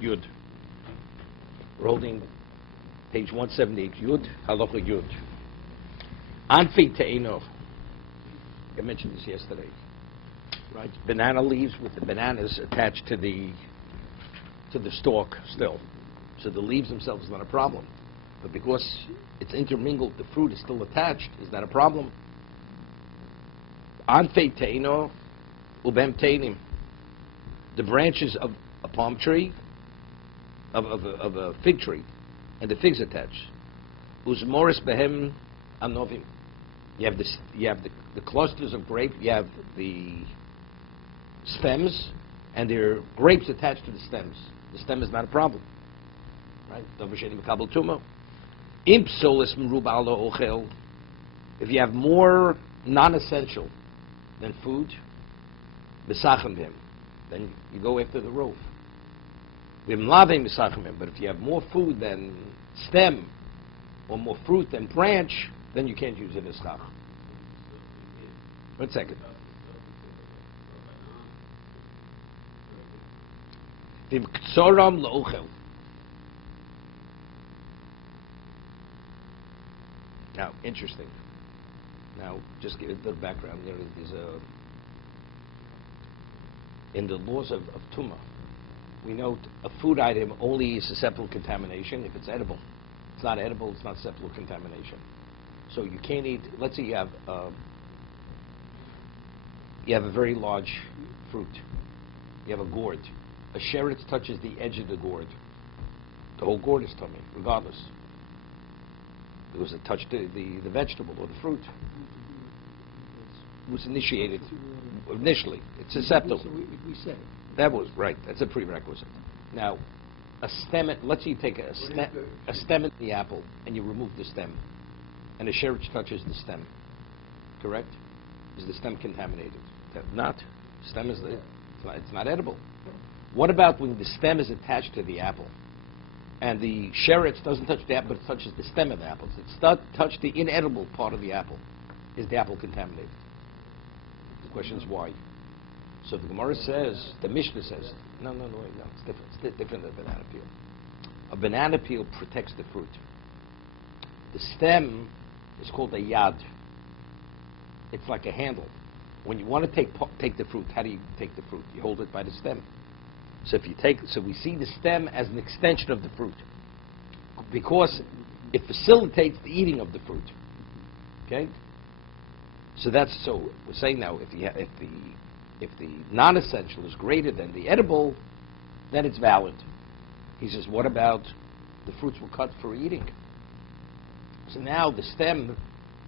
Yud. We're holding page 178, Yud, Halacha Yud. Anfi Te'eno. I mentioned this yesterday. Right? Banana leaves with the bananas attached to the stalk still. So the leaves themselves is not a problem. But because it's intermingled, the fruit is still attached, is that a problem? Anfi Te'eno, Ubem Te'enim. The branches of a palm tree, of a fig tree, and the figs attached. Uzmoris behem anovim. You have the clusters of grape. You have the stems, and there are grapes attached to the stems. The stem is not a problem, right? If you have more non-essential than food, besachem him, then you go after the roof. But if you have more food than stem, or more fruit than branch, then you can't use it as chach. 1 second. Now, interesting. Now, just give it a little background. There's in the laws of Tumah, we know a food item only is susceptible to contamination if it's edible. It's not edible, it's not susceptible to contamination. So you can't eat, let's say you have a very large fruit. You have a gourd. A sheretz touches the edge of the gourd. The whole gourd is tummy, regardless. Because it touched the vegetable or the fruit. It was initiated initially. It's susceptible. So we said that was right. That's a prerequisite. Now, a stem. Let's say you take a stem in the apple and you remove the stem, and a sheretz touches the stem. Correct? Is the stem contaminated? Not. Stem is it's not edible. What about when the stem is attached to the apple, and the sheretz doesn't touch the apple, but it touches the stem of the apple? So it's touched the inedible part of the apple. Is the apple contaminated? The question is why. So the Gemara says, the Mishnah says, no, it's different. It's different than a banana peel. A banana peel protects the fruit. The stem is called a yad. It's like a handle. When you want to take the fruit, how do you take the fruit? You hold it by the stem. So we see the stem as an extension of the fruit, because it facilitates the eating of the fruit. Okay. So we're saying now if the non-essential is greater than the edible, then it's valid. He says, what about the fruits were cut for eating? So now the stem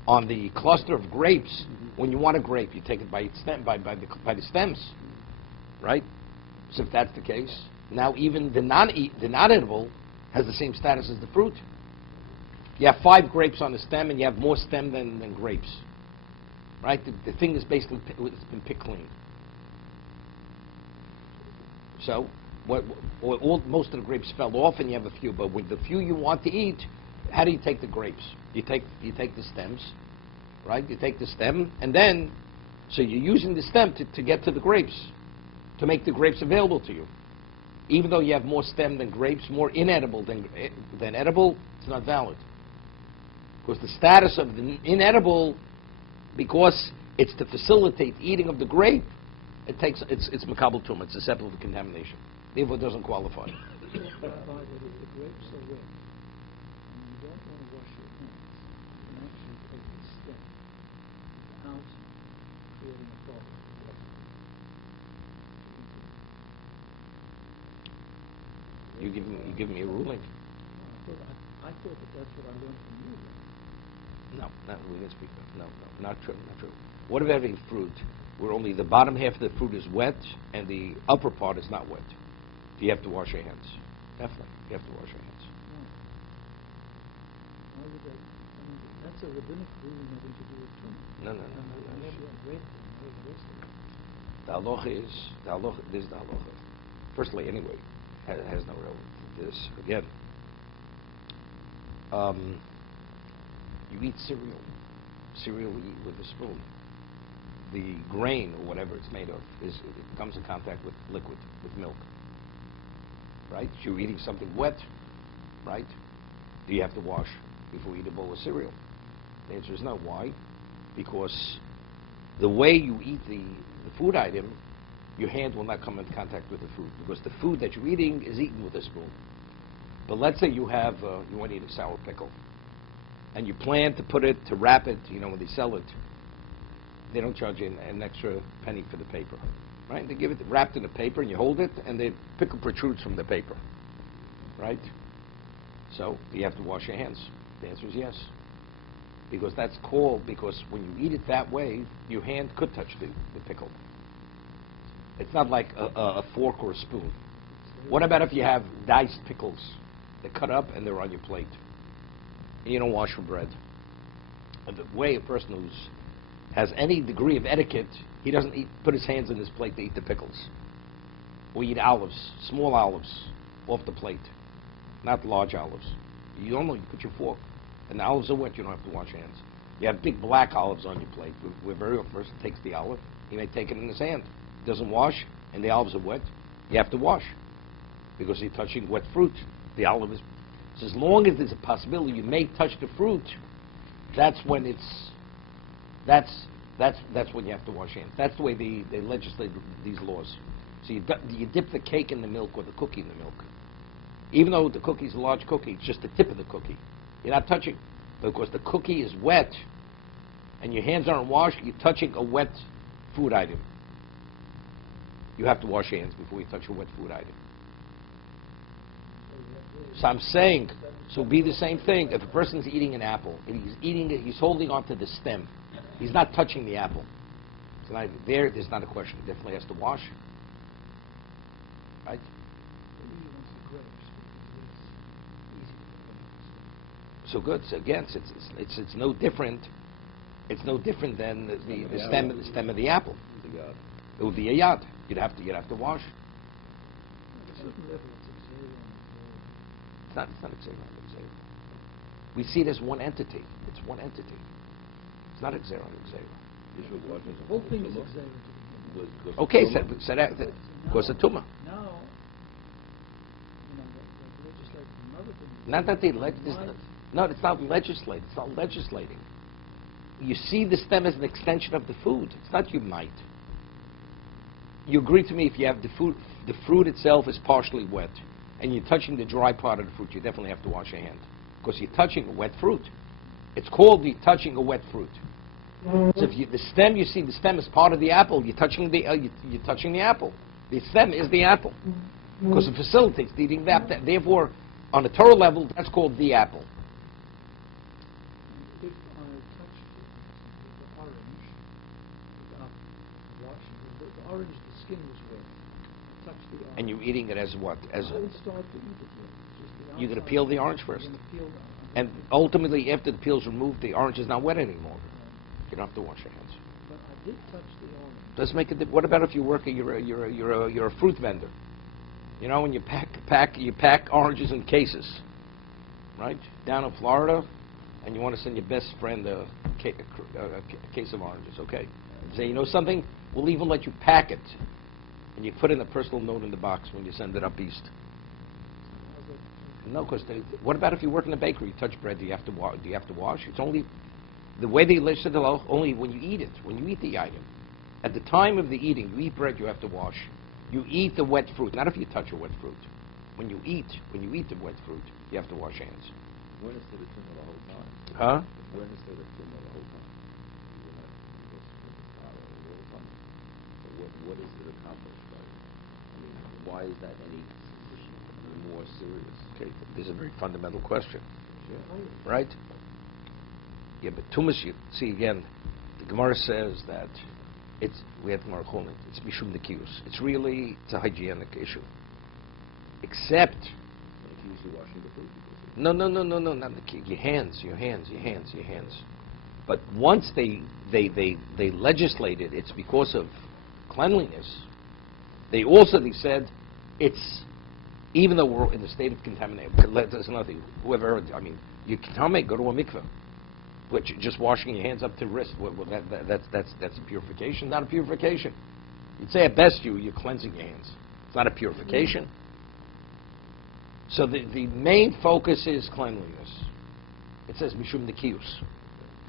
on the cluster of grapes, when you want a grape, you take it by its stem, by the stems, right? So if that's the case, now even the non-edible has the same status as the fruit. You have 5 grapes on the stem, and you have more stem than grapes, right? The thing is basically it's been picked clean. So most of the grapes fell off, and you have a few. But with the few you want to eat, how do you take the grapes? You take the stems, right? You take the stem, and then so you're using the stem to get to the grapes, to make the grapes available to you. Even though you have more stem than grapes, more inedible than edible, it's not valid. Because the status of the inedible, because it's to facilitate eating of the grape, it's makabel tumah, it's susceptible to contamination. Therefore, it doesn't qualify. the grapes are wet, and you don't want to wash your hands. You can actually take the stem without creating a problem. You give me a ruling. I thought that's what I learned from you. No, we didn't speak of. No, not true. What about having fruit where only the bottom half of the fruit is wet and the upper part is not wet? Do you have to wash your hands? Definitely, you have to wash your hands. No. That's a rabbinic ruling having to do with tumah. No. The halacha is the halacha. Firstly, anyway, has no relevance to this. Again, you eat cereal. Cereal we eat with a spoon. The grain or whatever it's made of it comes in contact with liquid, with milk. right? You're eating something wet, right? Do you have to wash before you eat a bowl of cereal? The answer is no. Why? Because the way you eat the food item, your hand will not come into contact with the food, because the food that you're eating is eaten with a spoon. But let's say you have, you want to eat a sour pickle, and you plan to wrap it, when they sell it, they don't charge you an extra penny for the paper, right? They give it wrapped in the paper, and you hold it, and the pickle protrudes from the paper, right? So, do you have to wash your hands? The answer is yes. Because that's called, because when you eat it that way, your hand could touch the pickle. It's not like a fork or a spoon. What about if you have diced pickles? They're cut up and they're on your plate. And you don't wash your bread. And the way a person has any degree of etiquette, he doesn't put his hands in his plate to eat the pickles. Or eat olives, small olives, off the plate. Not large olives. You don't know, you put your fork. And the olives are wet, you don't have to wash your hands. You have big black olives on your plate, where very often a person takes the olive, he may take it in his hand. Doesn't wash, and the olives are wet, you have to wash. Because you're touching wet fruit. The olive is, so as long as there's a possibility you may touch the fruit, that's when that's when you have to wash your hands. That's the way they legislate these laws. So you dip the cake in the milk or the cookie in the milk. Even though the cookie's a large cookie, it's just the tip of the cookie. You're not touching, because the cookie is wet, and your hands aren't washed, you're touching a wet food item. You have to wash your hands before you touch a wet food item. So I'm saying, so be the same thing. If a person's eating an apple, and he's eating it, he's holding onto the stem. He's not touching the apple. So there's not a question. He definitely has to wash. Right? So good. So again, it's no different. It's no different than the stem of the apple. It would be a yad. You'd have to wash. It's not exera. We see it as one entity. It's one entity. It's not exera. The whole thing is exera. Okay, so that goes to tumah. Now, they legislate another thing. Not that they legislate. No, it's not legislate. It's not legislating. You see the stem as an extension of the food. It's not you might. You agree to me if you have the fruit itself is partially wet, and you're touching the dry part of the fruit, you definitely have to wash your hand, because you're touching a wet fruit. It's called you're touching a wet fruit. So if the stem, you see the stem is part of the apple, you're touching the apple. The stem is the apple, because it facilitates the eating of the apple. Therefore, on a Torah level, that's called the apple. If I touch the orange without washing the orange, the skin was wet. I touch the orange. And you're eating it as what? I didn't start to eat it yet. You're going to peel the orange first. I'm gonna peel And ultimately, after the peel's removed, the orange is not wet anymore. You don't have to wash your hands. But I did touch the orange. Does make it. What about if you work? You're a fruit vendor. When you pack oranges in cases, right? Down in Florida, and you want to send your best friend a case of oranges. Okay. Say, you know something? We'll even let you pack it, and you put in a personal note in the box when you send it up east. No, because what about if you work in a bakery? You touch bread. Do you have to wash? It's only the way they listed the law. Only when you eat it. When you eat the item, at the time of the eating, you eat bread. You have to wash. You eat the wet fruit. Not if you touch a wet fruit. When you eat the wet fruit, you have to wash hands. When is the tumah the whole time? Huh? When is the tumah the whole time? So what is it accomplished by it? I mean, why is that any more serious? Okay, this is a very fundamental question, Yeah. right? Yeah, but tumas, you see again, the Gemara says that we have Gemara calling it's mishum nekiyus. It's a hygienic issue. Except, Nekiyus are washing the food. no, not nekiyus. Your hands. But once they legislated, it's because of cleanliness. They said it's, even though we're in a state of contamination, there's nothing. Whoever, you can go to a mikveh, which just washing your hands up to wrist. Well, that's a purification, not a purification. You'd say at best you're cleansing your hands. It's not a purification. So the main focus is cleanliness. It says Mishum Nekiyus.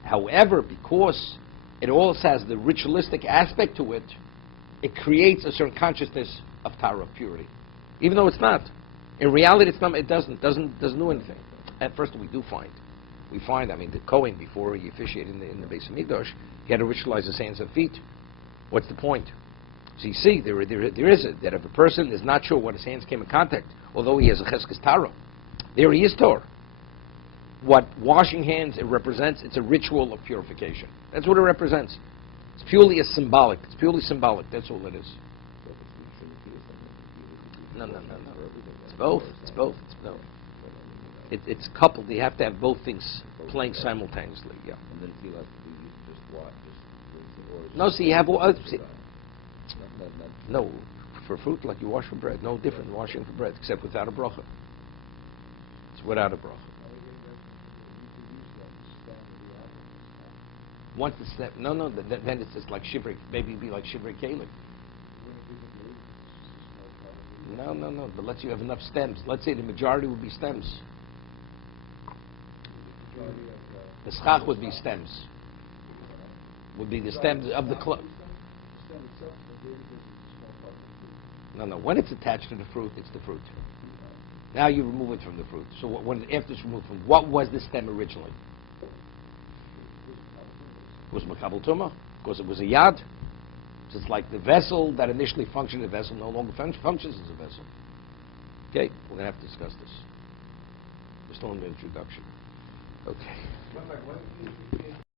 However, because it also has the ritualistic aspect to it, it creates a certain consciousness of Tara, of purity. Even though it's not. In reality, it's not, it doesn't do anything. At first, we find, I mean, the Kohen, before he officiated in the Beis Hamikdash, he had to ritualize his hands and feet. What's the point? So you see, there is it, that if a person is not sure what his hands came in contact, although he has a cheskes Tara, there he is Torah. What washing hands, it represents, it's a ritual of purification. That's what it represents. It's purely symbolic. It's purely symbolic. That's all it is. No. It's both. It's both. It's coupled. You have to have both things playing simultaneously. Yeah. And then feel like you just wash, just no, see, you have no for fruit like you wash for bread. No different than washing for bread, except without a bracha. It's without a bracha. Once the step, then it's just like shivrei. Maybe it'd be like shivrei kalim. No. But let's say you have enough stems. Let's say the majority would be stems. The schach would be stems. Would be the stems of the club. No. When it's attached to the fruit, it's the fruit. Now you remove it from the fruit. So when after it's removed from, what was the stem originally? It was makabel tumah because it was a yad. So it's like the vessel that initially functioned as a vessel no longer functions as a vessel. Okay, we're going to have to discuss this. We're still in the introduction. Okay.